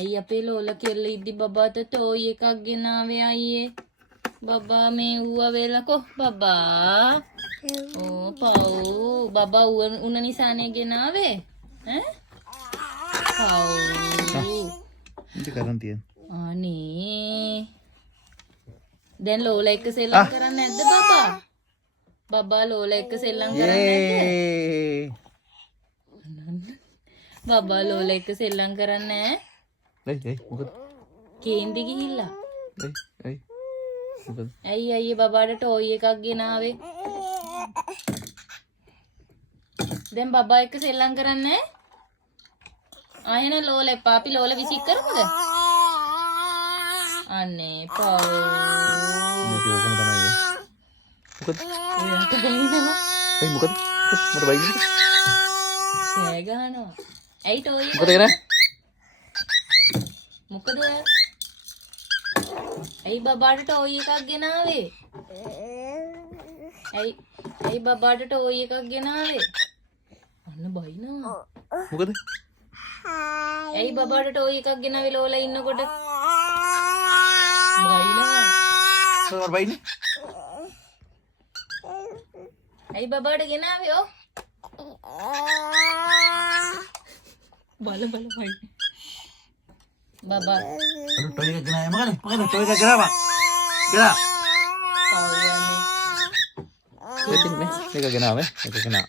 අයි අපේ ලෝලා කියලා ඉද්දි බබාට ටෝයි එකක් ගෙනාවේ අයියේ. බබා මේ ඌව වෙලකෝ බබා. ඕ පව් බබා උන නිසානේ ගෙනාවේ. ඈ? පව්. ඉතින් කරන් තියන. අනේ. දැන් ලෝලා එක්ක සෙල්ලම් කරන්නේ නැද්ද බබා? බබා ලෝලා එක්ක සෙල්ලම් කරන්නේ නැද්ද? බබා ලෝලා එක්ක සෙල්ලම් කරන්නේ නැහැ. මොකද? කේන්දි ගිහිල්ලා. මොකද? ඇයි අයියේ බබාට ටෝයි එකක් ගෙනාවේ? දැන් බබා එක්ක සෙල්ලම් කරන්නේ නැහැ? ආයෙන ලෝලා එපා. අපි ලෝලා විසික් කරමුද? අනේ පව්. මොකද ඔකම තමයි. මොකද? ඔයාට බයිනවා. මොකද? මට බයින්නේ. කෑ ගහනවා. ඇයි ටෝයි එක? මොකද කරන්නේ? මොකද ඔයා? ඇයි බබාට ටෝයි එකක් ගෙනාවේ? ඇයි බබාට ටෝයි එකක් ගෙනාවේ? අන්න බයිනවා. මොකද? ඇයි බබාට ටෝයි එකක් ගෙනාවේ ලෝලා ඉන්නකොට? බයිනවා. මට බයින්නේ. ඇයි බබාට ගෙනාවේ ඔව්? බල බයි. බබා ටොයි එක ගෙනාවේ මොකද? මොකද ටොයි එක ගෙනාවා? ගෙනා. පව් යන්නේ. ඉතින් මේක ගෙනාවේ. මේක ගෙනා.